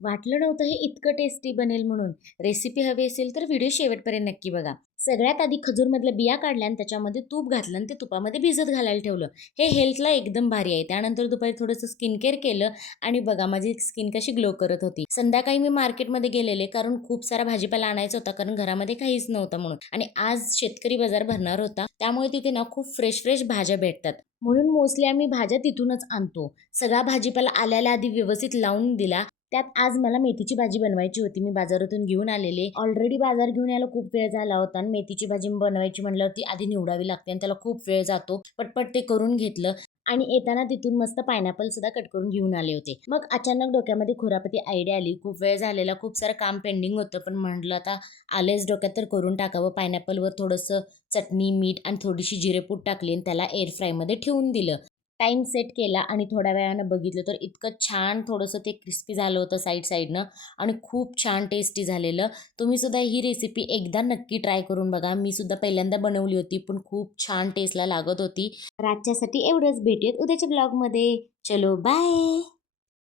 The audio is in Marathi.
वाटलं नव्हतं हे इतकं टेस्टी बनेल म्हणून. रेसिपी हवी असेल तर व्हिडिओ शेवटपर्यंत नक्की बघा. सगळ्यात आधी खजूरमधल्या बिया काढल्या आणि त्याच्यामध्ये तूप घातलं आणि ते तुपामध्ये भिजत घालायला ठेवलं. हे हेल्थला एकदम भारी आहे. त्यानंतर दुपारी थोडंसं स्किन केअर केलं आणि बघा माझी स्किन कशी ग्लो करत होती. संध्याकाळी मी मार्केटमध्ये गेलेले कारण खूप सारा भाजीपाला आणायचा होता कारण घरामध्ये काहीच नव्हतं म्हणून. आणि आज शेतकरी बाजार भरणार होता. त्यामुळे तिथे ना खूप फ्रेश फ्रेश भाज्या भेटतात. म्हणून मोस्टली आम्ही भाज्या तिथूनच आणतो. सगळा भाजीपाला आल्याला आधी व्यवस्थित लावून दिला. त्यात आज मला मेथीची भाजी बनवायची होती. मी बाजारातून घेऊन आलेले. ऑलरेडी बाजार घेऊन यायला खूप वेळ झाला होता आणि मेथीची भाजी बनवायची म्हटल्यावरती आधी निवडावी लागते आणि त्याला खूप वेळ जातो. पटपट ते करून घेतलं आणि येताना तिथून मस्त पायनॅपल सुद्धा कट करून घेऊन आले होते. मग अचानक डोक्यामध्ये खुरापती आयडिया आली. खूप वेळ झालेला, खूप सारं काम पेंडिंग होतं, पण म्हटलं आता आलेच डोक्यात तर करून टाकावं. पायनॅपलवर थोडंसं चटणी, मीठ आणि थोडीशी जिरेपूड टाकली आणि त्याला एअर फ्रायमध्ये ठेवून दिलं. टाईम सेट केला आणि थोड्या वेळानं बघितलं तर इतकं छान थोडंसं ते क्रिस्पी झालं होतं साईडनं आणि खूप छान टेस्टी झालेलं. तुम्ही सुद्धा ही रेसिपी एकदा नक्की ट्राय करून बघा. मी सुद्धा पहिल्यांदा बनवली होती, पण खूप छान टेस्टला लागत होती. तर आजच्यासाठी एवढंच. भेटूयात उद्याच्या ब्लॉगमध्ये. चलो बाय.